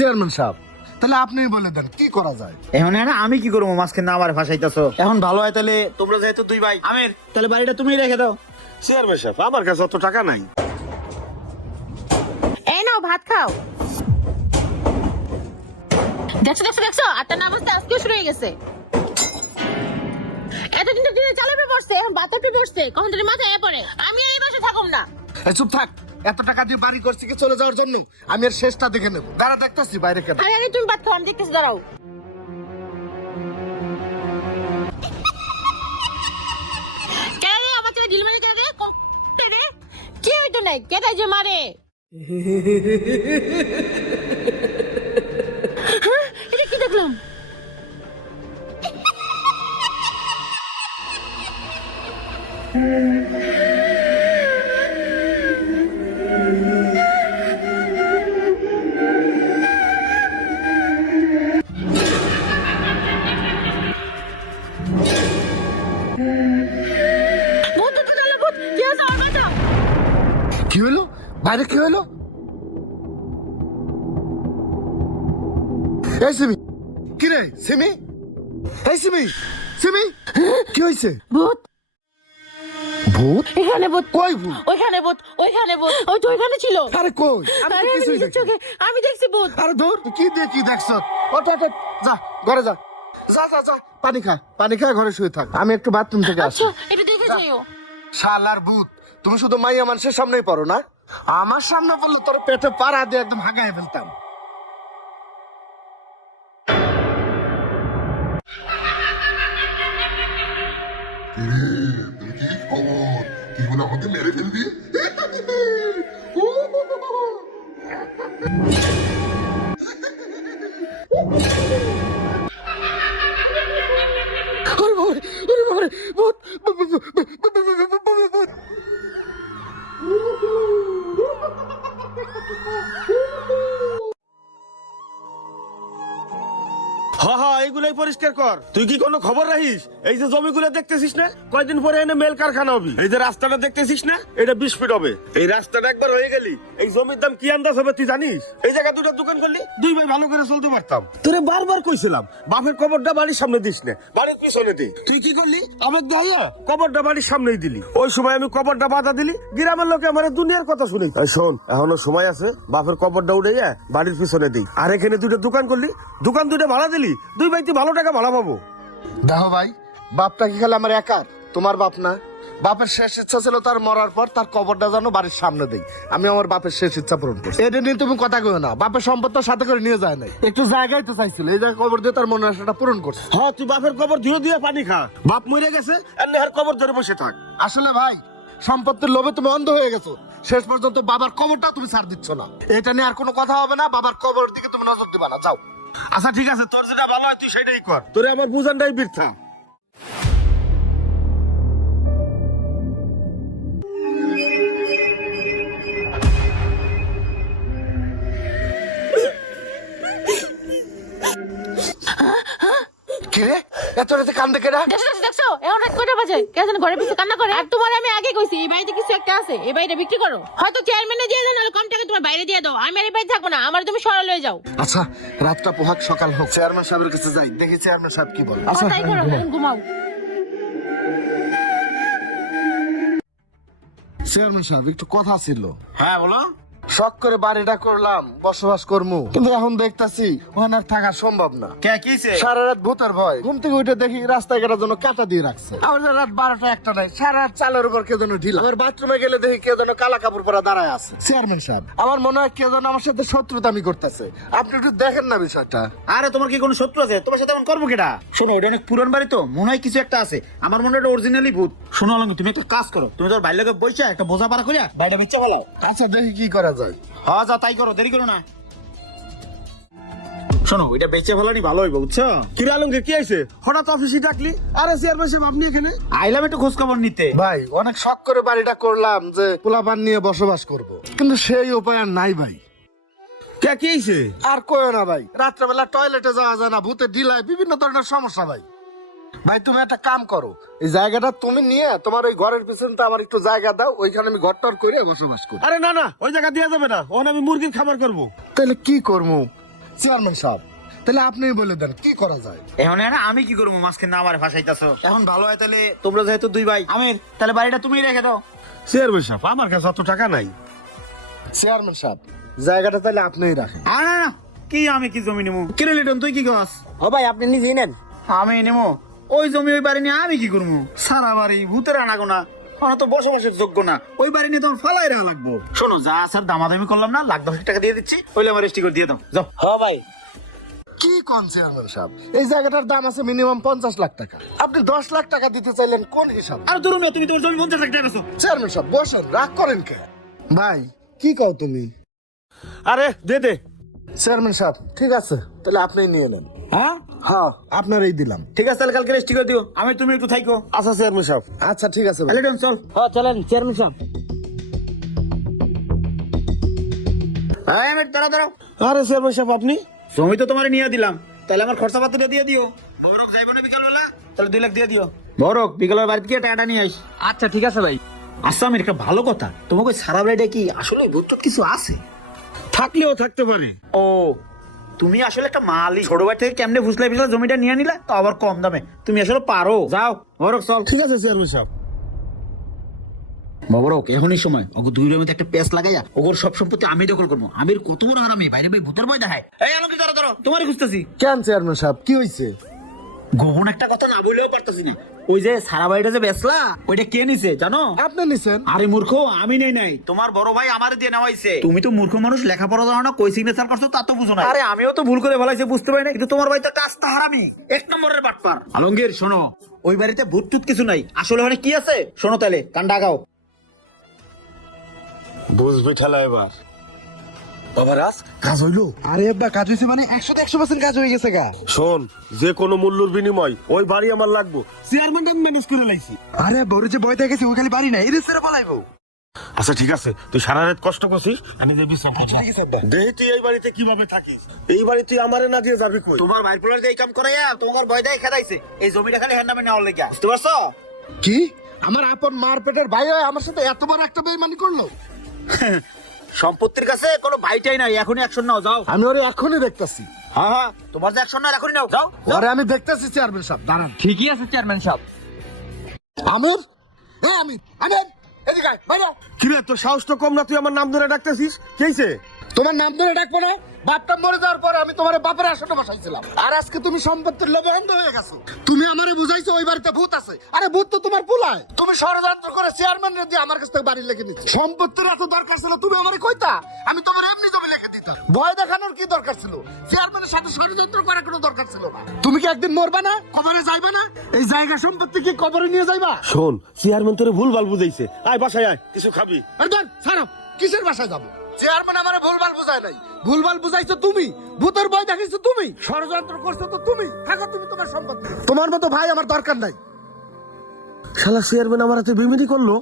Chairman সাহেব, তাহলে আপনি বলে দেন কি করা যায়। এখন না আমি কি করবো, মাঝখানে না আমার ভাসাইতেছো। এখন ভালো হয় তাহলে তোমরা যেহেতু দুই ভাই আমের, তাহলে বাড়িটা তুমি রেখে দাও। চেয়ারম্যান সাহেব, আমার কাছে অত টাকা নাই। এই নাও ভাত খাও। দেখছো দেখছো দেখছো, আটটা না বাজতে আজকে শুরু হয়ে গেছে। এতদিন তো দিনে চালের উপরে বসছে, এখন ভাতের উপরে বসছে, কখন তোর মাথায় পড়ে। আমি আর এই বাসে থাকুম না। চুপ থাক, এত টাকা দিয়ে বাড়ি করছি কি চলে যাওয়ার জন্য? আমি আর শেষটা দেখে নেবো। দাঁড়া, দেখতেছি বাইরে কেন। আরে আরে তুমি ভাত খাও, আমি দেখতেছি, দাঁড়াও। কেন রে আমার ছেলে ঢিল মেরে কেন রে? রে কি হইতো নাই, কেটাই যে মারে। হ্যাঁ, এটা কি দেখলাম? ভূত তো চলে, ভূত কি আছে? আর বাঁচাও। কি হলো বাইরে, কি হলো? এই সিমি, কি রে সিমি? এই সিমি, সিমি কি হয়েছে? ভূত ভূত? এখানে, ভূত কই ভূত? ওইখানে, ভূত ওইখানে, ভূত ওই তো ওইখানে ছিল। আরে কই? আমি আরে তো আমি কিছুই নিজের দেখি। চোখে আমি দেখছি ভূত। আরে ধর, কি দেখি দেখছ? ওঠ ওঠ ওঠ, যা ঘরে যা, যা যা যা, পানি খা, পানি খা, ঘরে শুয়ে থাক। আমি একটু বাথরুম থেকে আসি। আচ্ছা এটা দেখে যাইও। শালার ভূত, তুমি শুধু মাইয়া মানুষের সামনেই পড়ো না, আমার সামনে পড়লে তোর পেটে পাড়া দিয়ে একদম হাগায় ফেলতাম। কি খবর? তুই বলে আমাকে মেরে ফেলবি? ওরে বাবারে, ওরে বাবারে, ভূত, ভূত, ভূত, ভূত, ভূত, ভূত। হ্যাঁ হ্যাঁ, এইগুলাই পরিষ্কার কর। তুই কি কোনো খবর রাখিস? এই যে জমিগুলো দেখতেছিস না, কয়দিন পরে এনে মেল কারখানা হবে। এই যে রাস্তাটা দেখতেছিস না, এটা 20 ফিট হবে। এই রাস্তাটা একবার হয়ে গেলি এই জমির দাম কি আন্দাজ হবে তুই জানিস? এই জায়গা দুটো দোকান করলি দুই ভাই ভালো করে চলতে পারতাম। তোরে বারবার কইছিলাম বাপের কবরটা বাড়ির সামনে দিস না, বাড়ির পিছনে দি। তুই কি করলি? আমাকে দেখাইয়া কবরটা বাড়ির সামনেই দিলি। ওই সময় আমি কবরটা বাধা দিলি, গ্রামের লোকে আমার দুনিয়ার কথা শুনি। শোন, এখনো সময় আছে, বাপের কবরটা উঠে যা বাড়ির পিছনে দিই। আর এখানে দুটো দোকান করলি, দোকান দুটো ভাড়া দিলি, দুই ভাই তুই ভালো টাকা ভাড়া পাবো। দেখো ভাই, বাপটা কি খালি আমার একার? তোমার বাপ না? বাপের শেষ ইচ্ছা ছিল তার মরার পর তার কবরটা যেন বাড়ির সামনে দেই। আমি আমার বাপের শেষ ইচ্ছা পূরণ করছি। এটা নিয়ে তুমি কথা কইও না, বাপের সম্পদ তো সাথে করে নিয়ে যায় নাই, একটু জায়গায় তো চাইছিল, এই জায়গায় কবর দিয়ে তার মনের আশাটা পূরণ করছে। হ্যাঁ, তুই বাপের কবর ধুয়ে দিয়ে পানি খা। বাপ মরে গেছে আর নেহার কবর ধরে বসে থাক। আসলে ভাই, সম্পত্তির লোভে তুমি অন্ধ হয়ে গেছো, শেষ পর্যন্ত বাবার কবরটা তুমি ছাড় দিচ্ছ না। এটা নিয়ে আর কোনো কথা হবে না, বাবার কবর দিকে তুমি নজর দিবা না, যাও। আচ্ছা ঠিক আছে, তোর যেটা ভালো হয় তুই সেটাই কর, তোরে আমার বুঝানটাই বৃথা। কি রে, এত রাতে কান্দে কেডা? দেখছো দেখছো দেখছো, এখন রাত কয়টা বাজে? কে যেন ঘরে পিছনে কান্না করে। আর তোমার আমি আগে কইছি এই বাড়িতে কিছু একটা আছে, এই বাড়িটা বিক্রি করো। হয়তো চেয়ারম্যানে দিয়ে দেন, নাহলে কম টাকা তোমার বাইরে দিয়ে দাও। আমি আর এই বাড়িতে থাকবো না, আমার তুমি সরাল হয়ে যাও। আচ্ছা, রাতটা পোহাক সকাল হোক, চেয়ারম্যান সাহেবের কাছে যাই, দেখি চেয়ারম্যান সাহেব কি বলে। আচ্ছা তাই করো, এখন ঘুমাও। চেয়ারম্যান সাহেব, একটু কথা ছিল। হ্যাঁ বলো। শখ করে বাড়িটা করলাম, বসবাস করবো, কিন্তু এখন দেখতাছি ওখানে আর থাকা সম্ভব না। কে কিছে? সারা রাত ভূতের ভয়, ঘুম থেকে উঠে দেখি রাস্তায় ঘাটার জন্য কাটা দিয়ে রাখছে। আমার রাত 12টা 1টা নাই, সারা রাত চালের উপর কে যেন ঢিলা। আমার বাথরুমে গেলে দেখি কে যেন কালা কাপড় পরা দাঁড়ায় আছে। চেয়ারম্যান সাহেব, আমার মনে হয় কে যেন আমার সাথে শত্রুতামি করতেছে, আপনি একটু দেখেন না বিষয়টা। আরে তোমার কি কোনো শত্রু আছে? তোমার সাথে এমন করবো কেটা? শোনো, এটা অনেক পুরান বাড়ি তো, মনে হয় কিছু একটা আছে। আমার মনে হয় এটা অরিজিনালি ভূত। শোনো অলঙ্কি, তুমি একটা কাজ করো, তুমি তোর বাইরে বইসা একটা বোঝা পারা করিয়া বাড়িটা বেচা ফেলাও। আচ্ছা দেখি কি করা যায়। হ্যাঁ যা তাই করো, দেরি করো না। শোনো, এটা বেচে ফেলানি ভালো হইব, বুঝছো? কি রে আলমগীর, কি হয়েছে? হঠাৎ অফিসে ডাকলি? আরে চেয়ারম্যান সাহেব, আপনি এখানে? আইলাম একটু খোঁজ খবর নিতে। ভাই, অনেক শখ করে বাড়িটা করলাম যে পোলাপান নিয়ে বসবাস করব, কিন্তু সেই উপায় আর নাই ভাই। কে কি হয়েছে? আর কইও না ভাই, রাত্রেবেলা টয়লেটে যাওয়া যায় না, ভূতে ঢিলায়, বিভিন্ন ধরনের সমস্যা ভাই। ভাই তুমি একটা কাম করো, এই জায়গাটা তুমি নিয়ে তোমার ওই ঘরের পিছনে তো আমার একটু জায়গা দাও, ওইখানে আমি ঘরটর করে বসবাস করি। আরে না না, ওই জায়গা দেওয়া যাবে না, ওখানে আমি মুরগির খাবার করবো। তাহলে কি করবো? চেয়ারম্যান সাহেব, তাহলে আপনিই বলে দেন কি করা যায়। এখন না আমি কি করবো, মাঝখানে আমার ফাঁসাইতেছো। এখন ভালো হয় তাহলে তোমরা যেহেতু দুই ভাই আমির, তাহলে বাড়িটা তুমিই রেখে দাও। চেয়ারম্যান সাহেব আমার কাছে অত টাকা নাই। চেয়ারম্যান সাহেব, জায়গাটা তাহলে আপনিই রাখেন। না না, কি আমি কি জমি নেবো? কিরে লিটন তুই কি কস? ও ভাই আপনি নিজেই নেন। আমি নেবো ওই জমি, ওই বাড়ি নিয়ে আমি কি করবো? সারা বাড়ি ভূতের আনাগো না, ওরা তো বসবাসের যোগ্য না, ওই বাড়ি নিয়ে তোমার ফালাই রাখা লাগবো। শোনো, যা স্যার দামাদামি করলাম না, 1,10,000 টাকা দিয়ে দিচ্ছি, ওইলে আমার রেজিস্ট্রি করে দিয়ে দাও, যাও। হ ভাই, কি কোন চেয়ারম্যান সাহেব, এই জায়গাটার দাম আছে মিনিমাম 50 লাখ টাকা, আপনি 10 লাখ টাকা দিতে চাইলেন কোন হিসাব? আর ধরুন তুমি তোমার জমি 50 লাখ টাকা বেচো। চেয়ারম্যান সাহেব বসেন, রাগ করেন কে? ভাই কি কও তুমি? আরে দে দে। চেয়ারম্যান সাহেব ঠিক আছে, তাহলে আপনিই নিয়ে নেন। হ্যাঁ হ্যাঁ আপনারই দিলাম। ঠিক আছে, তাহলে কালকে রেজিস্ট্রি করে দিও, আমি তুমি একটু থাইকো। আচ্ছা চেয়ারম্যান সাহেব। আচ্ছা ঠিক আছে ভাই। লিটন চল। হ চলেন চেয়ারম্যান সাহেব। হ্যাঁ আমি দাঁড়াও দাঁড়াও। আরে চেয়ারম্যান সাহেব আপনি? জমি তো তোমার নিয়ে দিলাম, তাহলে আমার খরচা পাতিটা দিয়ে দিও। বড়ক যাইবো না বিকালবেলা, তাহলে 2 লাখ দিয়ে দিও। বড়ক বিকালবেলা বাড়িতে গিয়ে টাকাটা নিয়ে আইস। আচ্ছা ঠিক আছে ভাই। আচ্ছা আমি একটা ভালো কথা, তোমাকে ওই সারা বাড়িটা কি আসলে ভূত কিছু আছে? থাকলেও থাকতে পারে। ও তুমি আসলে একটা মালিক, ছোট বাড়ি থেকে কেমনে ফুসলাই ফুসলাই জমিটা নিয়ে নিলা, তো আবার কম দামে। তুমি আসলে পারো, যাও বড়ক চল। ঠিক আছে চেয়ারম্যান সাহেব। বড়ক এখনই সময় ওকে 2 মধ্যে একটা পেস লাগাইয়া ওগর সব সম্পত্তি আমি দখল করবো। আমির কত বড় হারামি, বাইরে ভাই ভূতের ভয় দেখায়। এই আলমগীর ধরো ধরো, তোমারই খুঁজতেছি। কেন চেয়ারম্যান সাহেব কি হয়েছে? গোপন একটা কথা না বললেও পারতাছি না, ওই যে সারা বাড়িটা যে বেচলা ওইটা কে নিছে জানো? আপনি নিছেন? আরে মূর্খ, আমি নেই নাই, তোমার বড় ভাই আমারে দিয়ে নেওয়াইছে। তুমি তো মূর্খ মানুষ, লেখাপড়া জানো না, কই সিগনেচার করছো তা তো বুঝো না। আরে আমিও তো ভুল করে ফেলাইছি, বুঝতে পারি না, কিন্তু তোমার ভাই তো একটা আস্তা হারামি, 1 নম্বরের বাটপার। আলমগীর শোনো, ওই বাড়িতে ভূত টুত কিছু নাই, আসলে ওখানে কি আছে শোনো, তাহলে কান ডাকাও। বুঝবি ঠেলা এবার। বাবা রাজ কাজ হইলো? আরে আব্বা কাজ হইছে মানে 100% কাজ হয়ে গেছে গা। শোন, যে কোনো মূল্যর বিনিময় ওই বাড়ি আমার লাগবো। চেয়ারম্যানটা ম্যানেজ করে লাইছি। আরে বড় যে ভয় দেখেছে ওই খালি বাড়ি না, এই রেসেরা পালাইবো। আচ্ছা ঠিক আছে, তুই সারা রাত কষ্ট করছিস, আমি যে বিশ্রাম করছি। দেহি তুই এই বাড়িতে কিভাবে থাকিস? এই বাড়ি তুই আমারে না দিয়ে যাবি কই? তোমার ভাই পোলার দিয়ে এই কাম করাইয়া তোমার ভয় দেয় খেদাইছে, এই জমিটা খালি হ্যান্ড নামে নেওয়ার লেগে, বুঝতে পারছো? কি আমার আপন মার পেটের ভাই হয়ে আমার সাথে এত বড় একটা বেইমানি করলো? সম্পত্তির কাছে কোনো ভাইটাই নাই, এখনই অ্যাকশন নাও, যাও। আমি ওরে এখনই দেখতাছি। হ্যাঁ হ্যাঁ, তোমার যে অ্যাকশন না এখনই নাও, যাও যাও। ওরে আমি দেখতাছি চেয়ারম্যান সাহেব, দাঁড়ান। ঠিকই আছে চেয়ারম্যান সাহেব। আমির, হ্যাঁ আমির, এদিকে আয়, বাইরে আয়। কিরে তোর সাহস তো কম না, তুই আমার নাম ধরে ডাকতেছিস? কি হইছে? তোমার নাম ধরে ডাকবো না? বাপটা মরে যাওয়ার পরে আমি তোমার বাপের আসনে বসাইছিলাম, আর আজকে তুমি সম্পত্তির লোভে অন্ধ হয়ে গেছো। তুমি আমারে বুঝাইছো ওই বাড়িতে ভূত আছে, আরে ভূত তো তোমার পোলায়। তুমি ষড়যন্ত্র করে চেয়ারম্যান রে দিয়ে আমার কাছ থেকে বাড়ি লিখে নিচ্ছ। সম্পত্তির এত দরকার ছিল তুমি আমারে কইতা, আমি তোমার এমনি জমি লিখে দিতাম। ভয় দেখানোর কি দরকার ছিল? চেয়ারম্যানের সাথে ষড়যন্ত্র করার কোনো দরকার ছিল না। তুমি কি একদিন মরবা না, কবরে যাইবা না? এই জায়গা সম্পত্তি কি কবরে নিয়ে যাইবা? শোন, চেয়ারম্যান তোরে ভুলভাল বুঝাইছে। আয় বাসায় আয়, কিছু খাবি? আরে ধর, ছাড়ো, কিসের বাসায় যাবো? চেয়ারম্যান আমারে ভুলভাল বুঝায় নাই, ভুলভাল বুঝাইছো তুমি, ভূতের ভয় দেখাইছো তুমি, ষড়যন্ত্র করছো তো তুমি। থাকো তুমি তোমার সম্পত্তি, তোমার মতো ভাই আমার দরকার নাই। শালা চেয়ারম্যান আমার হাতে বেইমানি করলো।